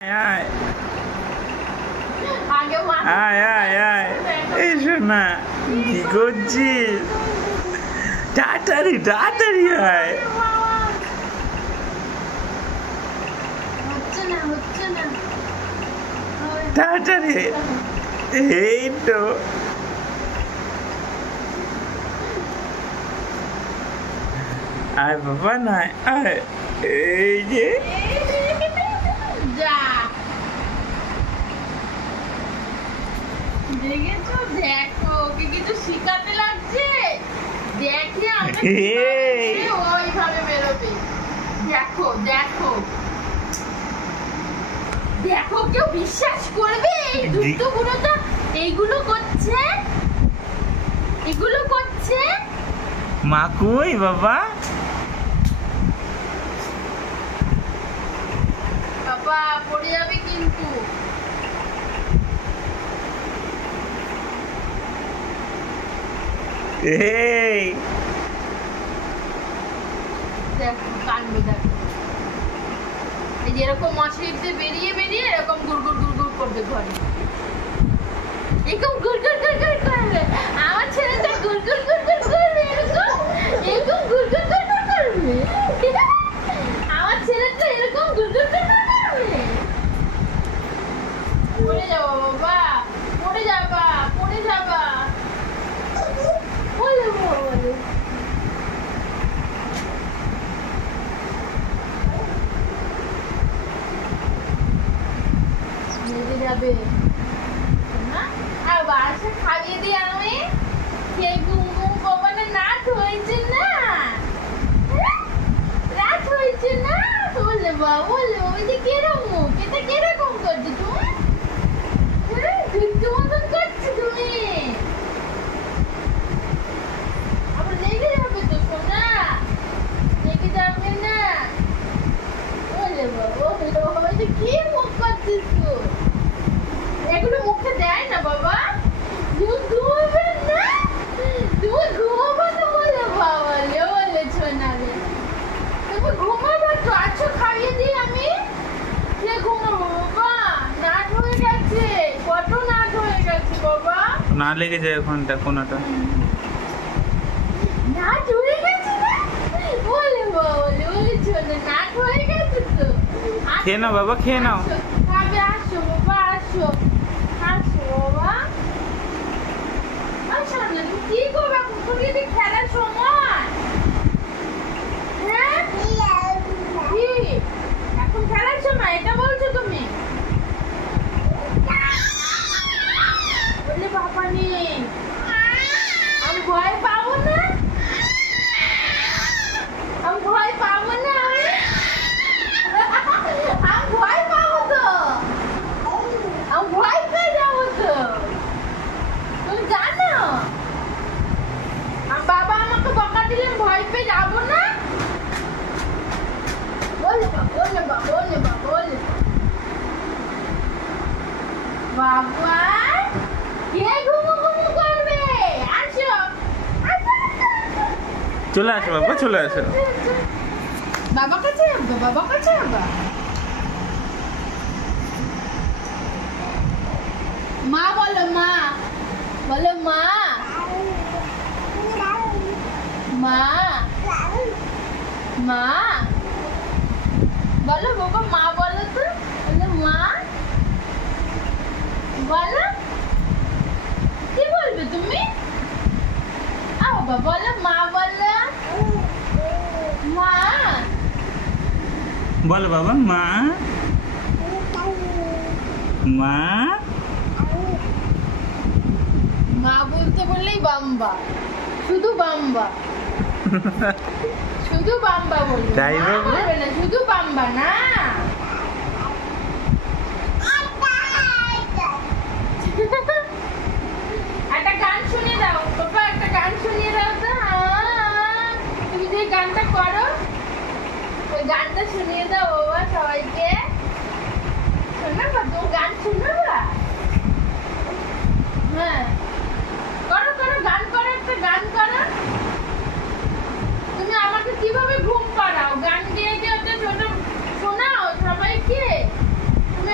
আয় আয় আয় আয় এই শোনা কি করছিস? তাড়াতাড়ি তাড়াতাড়ি আয়। তাড়াতাড়ি এই তো আয় বাবা নাই আয় এই যে দেখো ওকে কিছু শিখাতে লাগছে, দেখে ওইভাবে বেরোবে। দেখো দেখো দেখো, কেউ বিশ্বাস করবে? এই দুষ্টগুলো তো এইগুলো করছে, এগুলো করছে। মা কই বাবা? বাবা পড়ে যাবে কিন্তু। এই দেখো কাণ্ড দেখো, এই যে এরকম মশারিতে বেরিয়ে বেরিয়ে এরকম গুড়গুড় গুড়গুড় করবে ঘরে, এরকম গুড়গুড় গুড়গুড় করবে। আমার ছেলেটা গুড়গুড় গুড়গুড় করবে, এরকম এরকম গুড়গুড় গুড়গুড় করবে। আমার ছেলেটা এরকম গুড়গুড় গুড়গুড় করবে। পড়ে যাবো বাবা, পড়ে যাবা, পড়ে যাবা। বলে বলে যাবে না। আর বাসা খাইয়ে দিই আমি, সেই ঘুম বাবানে নাচ হয়েছে না, রাত হয়েছে না। বলে বাবা বলে ওই যে কিরকম, এটা কিরকম করছো তুমি? দুষ্টু মতন করছো তুমি, আবার লেগে যাবে তো সোনা, লেগে যাবে না। বলে বাবা ওই যে কি মুখ করছিস তুই? এগুলো মুখে দেয় না বাবা, তুমি ঘুমাবে না, তুমি ঘুমাবে তো। বলে বাবা বলেছো না রে, তুমি ঘুমাবে তো। আচ্ছা খাইয়ে দিই আমি, সে ঘুমাবো বাবা। নাট হয়ে গেছে, কত নাট হয়ে গেছে বাবা। না লেগে যায় ওখানটা কোনাটা, নাট হয়ে গেছে না। বলে বাবা বলেছো না, নাট হয়ে গেছে তো। খেয়ে নাও বাবা, খেয়ে নাও। খাবে, আসো বাবা আসো, আসো বাবা। আচ্ছা না তুমি কি করবে এখন? তুমি যদি খেলার সময়, হ্যাঁ কি এখন খেলার সময় এটা বলছো তুমি? বলে বাবা নেই, আমি ভয় পাবো না, আমি ভয় পাবো না, আমি ভয় পাবো তো, আমি ভয় পেয়ে যাবো তো। তুমি জানো বাবা আমাকে বকা দিলে ভয় পেয়ে যাবো না। বলে বলে বলে বলে বাবা কে ঘুমু ঘুমু করবে? আসো চলে আসো বাবা, চলে আসো। বাবা কাছে যাবো, বাবা কাছে যাবো। মা বলো, মা বলো, মা মা মা বলো বাবা, মা বলো তো, বলো মা বলো। কি বলবে তুমি? বাবা বলো, মা বলো, মা বলো বাবা, মা মা মা বলতে বললেই বাম্বা, শুধু বাম্বা, শুধু বাম্বা বলবে, তাই মা বাবা? বলবে না, শুধু বাম্বা না। একটা গান শুনিয়ে দাও বাবা, একটা গান শুনিয়ে দাও তো। তুমি যে গানটা করো ওই গানটা শুনিয়ে দাও বাবা সবাইকে। শোনাবা তো গান, শোনাবা? হ্যাঁ করো করো, গান করো, একটা গান করো। তুমি আমাকে কিভাবে ঘুম পাড়াও? গান গেয়ে গিয়ে ওটা শোনাও সবাইকে। তুমি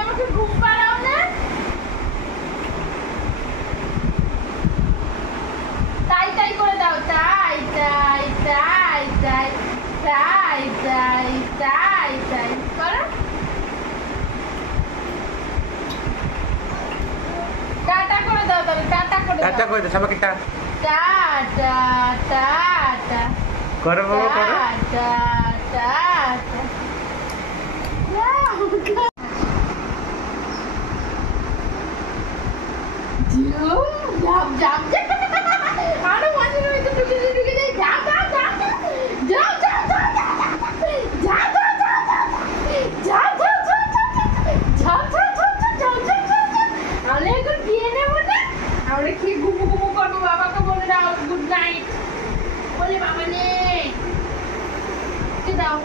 টাটা করে দাও সবাইকে টাটা টাটা করো বাবা করো টাটা আরো মাঝে মাঝে ঢুকে যাই যাও যাও যাও যাও যাও যাও যাও আমরা এখন খেয়ে নেবো না আমরা খেয়ে ঘুমু ঘুমু করবো বাবাকে বলে দাও গুড নাইট বলে বাবা নে দাও